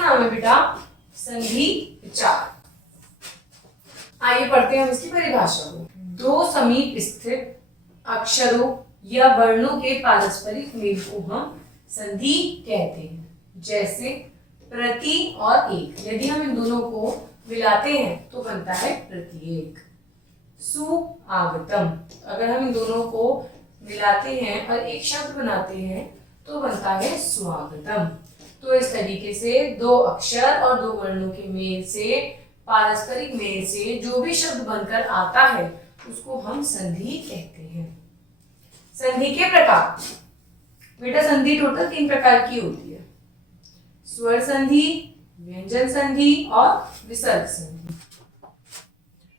नाम है बेटा संधि विचार। आइए पढ़ते हैं हम इसकी परिभाषा को। दो समीप स्थित अक्षरों या वर्णों के पारस्परिक मेल को हम संधि कहते हैं। जैसे प्रति और एक, यदि हम इन दोनों को मिलाते हैं तो बनता है प्रत्येक। सुआगतम, अगर हम इन दोनों को मिलाते हैं और एक शब्द बनाते हैं तो बनता है स्वागतम। तो इस तरीके से दो अक्षर और दो वर्णों के मेल से, पारस्परिक मेल से जो भी शब्द बनकर आता है उसको हम संधि कहते हैं। संधि के प्रकार, बेटा संधि टोटल 3 प्रकार की होती है। स्वर संधि, व्यंजन संधि और विसर्ग संधि।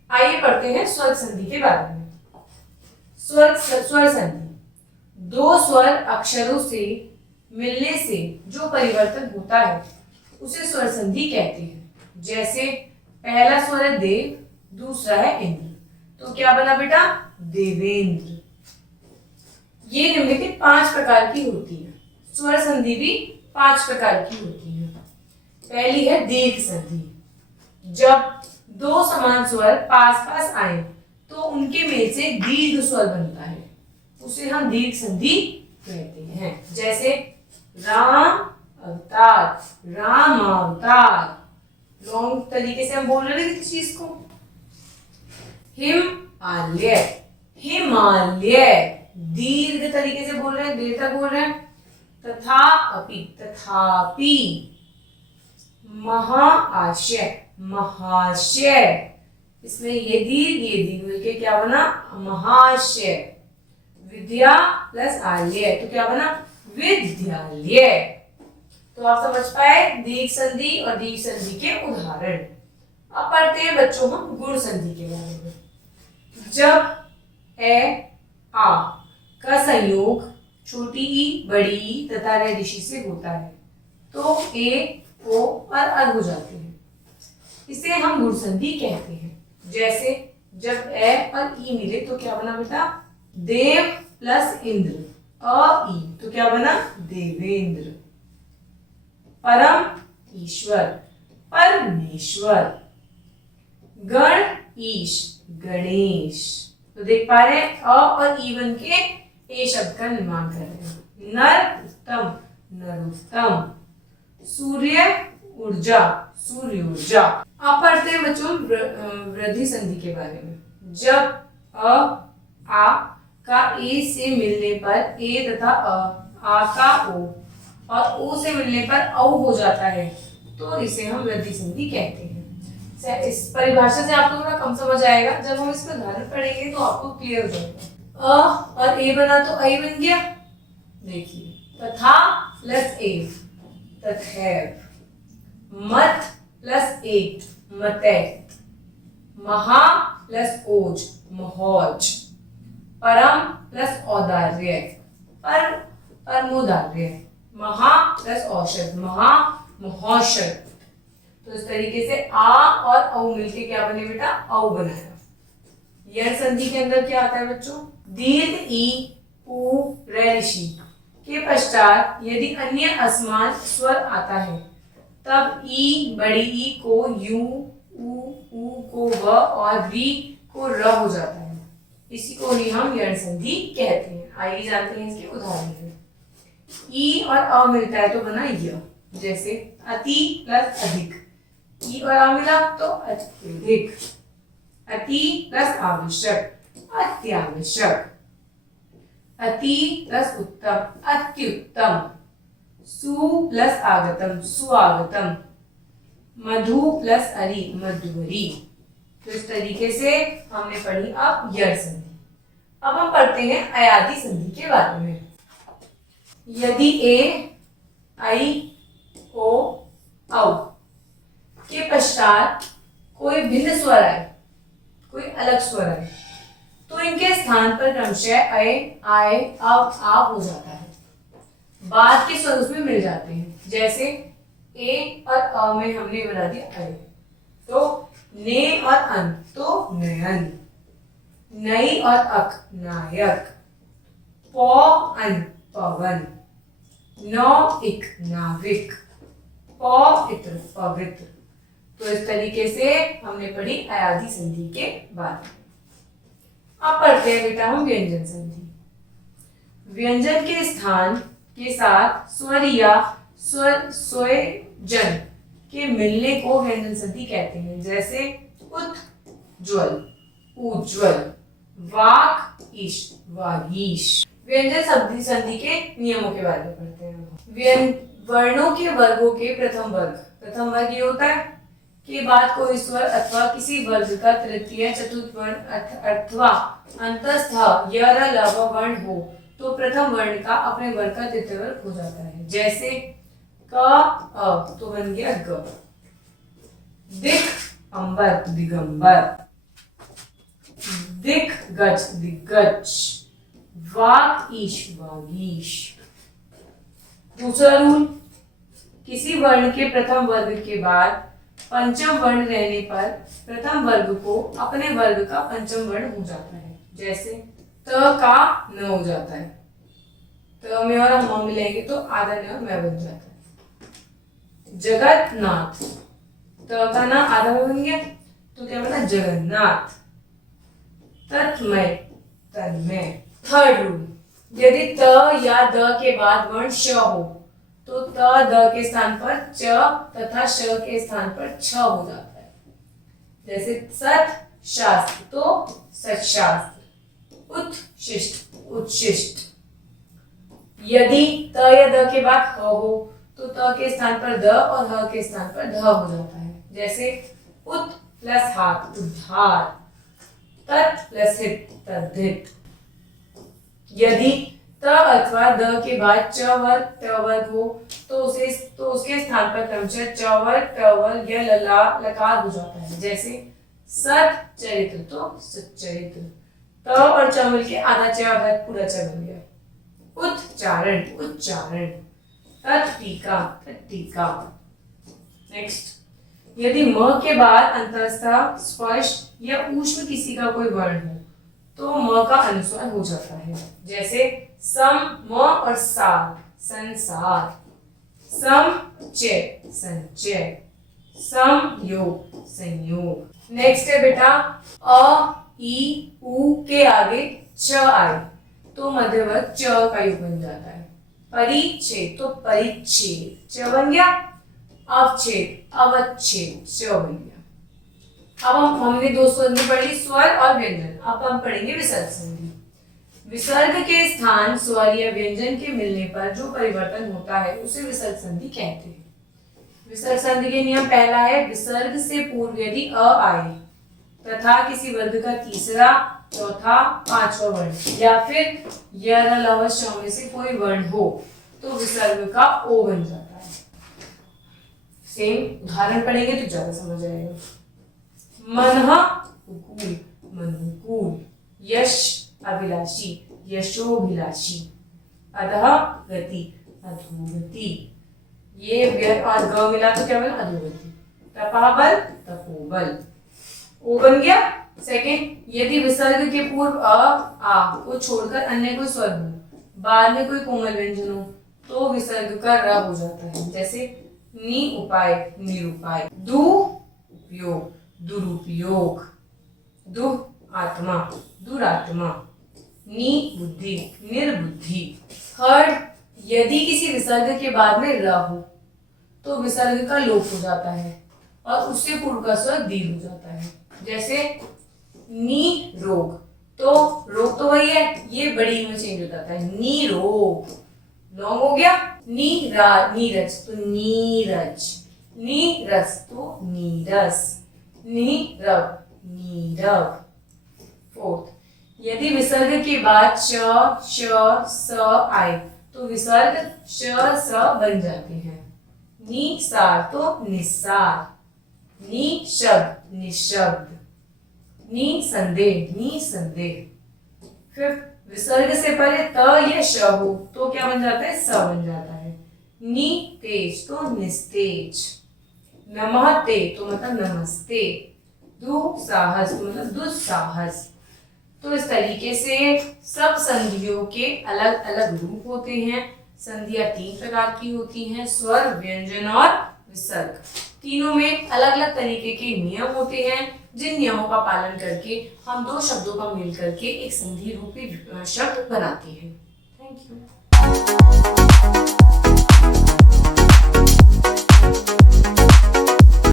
आइए पढ़ते हैं स्वर संधि के बारे में। स्वर संधि, दो स्वर अक्षरों से मिलने से जो परिवर्तन होता है उसे स्वर संधि कहते हैं। जैसे पहला स्वर है देव, दूसरा है इंद्र, तो क्या बना बेटा देवेंद्र। ये निम्नलिखित 5 प्रकार की होती है। स्वर संधि भी 5 प्रकार की होती है। पहली है दीर्घ संधि, जब दो समान स्वर पास पास आए तो उनके मेल से दीर्घ स्वर बनता है, उसे हम दीर्घ संधि कहते हैं। जैसे राम अवतार, राम अवतार, लॉन्ग तरीके से हम बोल रहे हैं किसी चीज को। हिमालय, हिमालय, दीर्घ तरीके से बोल रहे हैं, देर तक बोल रहे हैं। तथापि, तथापि। महाआशय, महाशय, इसमें ये दीर्घ मिलके क्या बना महाशय। विद्या प्लस आलय तो क्या बना विद्यालय। तो आप समझ पाए दीर्घ संधि और दीर्घ संधि के उदाहरण। अब पढ़ते हैं बच्चों हम गुण संधि के बारे में। जब ए आ का संयोग छोटी ई, बड़ी ई तथा ऋषि से होता है तो ए, ओ और अ हो जाते हैं, इसे हम गुण संधि कहते हैं। जैसे जब ए और ई मिले तो क्या बना बेटा देव प्लस इंद्र, अ ई तो क्या बना देवेंद्र। परम ईश्वर, परमेश्वर। गण ईश, गणेश। तो देख पा रहे हैं अ और ई बन के ए शब्द का निर्माण कर रहे हैं। नर उत्तम, नरोत्तम। सूर्य ऊर्जा, सूर्योर्जा। अब पढ़ते हैं बच्चों वृद्धि संधि के बारे में। जब अ आ का ए से मिलने पर ए तथा आ का ओ और ओ से मिलने पर औ हो जाता है तो इसे हम वृद्धि संधि कहते हैं। इस परिभाषा से आपको थोड़ा कम समझ आएगा, जब हम इसका उदाहरण पढ़ेंगे तो आपको क्लियर हो जाएगा। अ और ए बना तो आई बन गया, देखिए तथा प्लस ए तथैव। मत प्लस एक मतैत। महा प्लस ओज महोज। परम प्लस औदार्य परमोदार्य। महा प्लस औषध महा महौषध। तो इस तरीके से आ और औ मिलके क्या बने बेटा औ बनाया। यह संधि के अंदर क्या आता है बच्चों दीर्घ ई उ ऋषि के पश्चात यदि अन्य असमान स्वर आता है तब ई, बड़ी ई को यू, उ को व और री को र हो जाता है। इसी को ही हम यण संधि कहते हैं। आइए जानते हैं इसके उदाहरण। ई और अ मिलता है तो बना य। जैसे अति प्लस अधिक, ई और अ मिला तो अत्यधिक। अति प्लस आवश्यक, अत्यावश्यक। अति प्लस उत्तम, अत्युत्तम। सु प्लस आगतम, सुआगतम। मधु प्लस अरि, मधुवरी। तो इस तरीके से हमने पढ़ी अब यण संधि। अब हम पढ़ते हैं अयादि संधि के बारे में। यदि ए, आई, ओ, औ के पश्चात कोई भिन्न स्वर आए, कोई अलग स्वर आए तो इनके स्थान पर क्रमशः अय, आय, अव, आ हो जाता है। बाद के स्वर उसमें मिल जाते हैं। जैसे ए और अ में हमने बना दिया अय, तो ने और अन तो नयन। नई और अक नायक। पौ अन पवन। नौ इक नाविक। पवित्र, पवित्र। तो इस तरीके से हमने पढ़ी अयाधी संधि के बारे में। अब पढ़ते हैं बेटा हम व्यंजन संधि। व्यंजन के स्थान के साथ स्वर या स्वयजन के मिलने को व्यंजन संधि कहते हैं। जैसे उज्ज्वल, उज्ज्वल, वागीश, वागीश। व्यंजन संधि के नियमों के बारे में पढ़ते हैं। वर्णों के वर्गों के प्रथम वर्ग, प्रथम वर्ग ये होता है के बाद कोई स्वर अथवा किसी वर्ग का तृतीय चतुर्थ वर्ण अथवा अंतस्थ य र ल व वर्ण हो तो प्रथम वर्ण का अपने वर्ग का तृतीय वर्ग हो जाता है। जैसे क अ तो बन गया ग, दिक अंबर, दिगंबर, दिग्गज, दिग्गज, वागीश, वागीश। दूसरा रूल, किसी वर्ण के प्रथम वर्ग के बाद पंचम वर्ण रहने पर प्रथम वर्ग को अपने वर्ग का पंचम वर्ण हो जाता है। जैसे त का न हो जाता है, त में और हम मिलेंगे तो आधा न और मैं बन जाता है। जगन्नाथ, त का ना आधा में बन गया तो क्या बना जगन्नाथ। तन्मय, तन्मय। थर्ड रूल, यदि त या द के बाद वर्ण श हो तो त द के स्थान पर च तथा श के स्थान पर छ हो जाता है। जैसे सत शास्त्र तो सत्शास्त्र, उत्शिष्ट, उच्छिष्ट। यदि त या द के बाद ह हो तो त के स्थान पर द और ह के स्थान पर ध हो जाता है। जैसे उत प्लस हाथ, उद्धार, तत् प्लस हित, तद्धित। यदि त अथवा द के बाद च वर्ग ट वर्ग हो तो उसके स्थान पर क्रमशः च वर्ग ट वर्ग या लकार हो जाता है। जैसे सत चरित्र तो सच्चरित्र, त और च मिलके आधा च आधा पूरा च बन गया। उच्चारण, उच्चारण, तत्टीका, तत्टीका। नेक्स्ट, यदि म के बाद अंतस्थ स्पर्श या ऊष्म किसी का कोई वर्ण हो तो म का अनुस्वार हो जाता है। जैसे सम म और सार, संसार, समचय, संचय, संयोग, संयोग। नेक्स्ट है बेटा अ ई उ के आगे च आए तो मध्यवर्ग च का योग बन जाता है। परिच्छेद तो परिच्छेद, च बन गया। अवच्छेद, अवच्छेद, च बन गया। अब हमने दो संधि पढ़ी, स्वर और व्यंजन। अब हम पढ़ेंगे विसर्ग संधि। विसर्ग के स्थान स्वर या व्यंजन के मिलने पर जो परिवर्तन होता है उसे विसर्ग संधि कहते हैं। विसर्ग संधि के नियम, पहला है विसर्ग से पूर्व यदि अ आए तथा किसी वर्ग का तीसरा, चौथा, पांचवा वर्ण या फिर य र ल व श में से कोई वर्ण हो तो विसर्ग का ओ बन जाता है। सेम उदाहरण पढ़ेंगे तो ज्यादा समझ आएगा। मनः अनुकूल, मनुकूल, यश अभिलाषी, यशोभिलाषी, अधः गति, अधोगति। ये और ग मिला तो क्या बना अधोगति। तपाबल, तपोबल, ओ बन गया। सेकंड, यदि विसर्ग के पूर्व अ आ को छोड़कर अन्य कोई स्वर हो, बाद में कोई कोमल व्यंजन हो तो विसर्ग का र हो जाता है। जैसे नि उपाय, निरुपाय, दु उपयोग, दुरुपयोग, दुह आत्मा, दुरात्मा, नी बुद्धि, निर्बुद्धि। थर्ड, यदि किसी विसर्ग के बाद में र हो तो विसर्ग का लोप हो जाता है और उससे पूर्व का स्वर दीर्घ हो जाता है। जैसे नी रोग, तो रोग तो वही है, ये बड़ी में चेंज हो जाता है, नी रोग, लॉन्ग हो गया। नीरज तो नीरज, नीरस तो नीरस, नीरव, नीरव। फोर्थ, यदि विसर्ग के बाद श, श, स आए तो विसर्ग श, स बन जाते हैं। निसार तो निस्सार, निशब्द, निशब्द, निसंदेह, निसंदेह। फिफ्थ, विसर्ग से पहले त या श हो तो क्या बन जाता है, स बन जाता है। नितेज तो निस्तेज, नमस्ते तो मतलब नमस्ते, दुस्साहस तो मतलब दुस्साहस। तो इस तरीके से सब संधियों के अलग अलग रूप होते हैं। संधियां तीन प्रकार की होती हैं, स्वर, व्यंजन और विसर्ग। तीनों में अलग अलग तरीके के नियम होते हैं, जिन नियमों का पालन करके हम दो शब्दों का मेल करके एक संधि रूपी शब्द बनाते हैं। Thank you.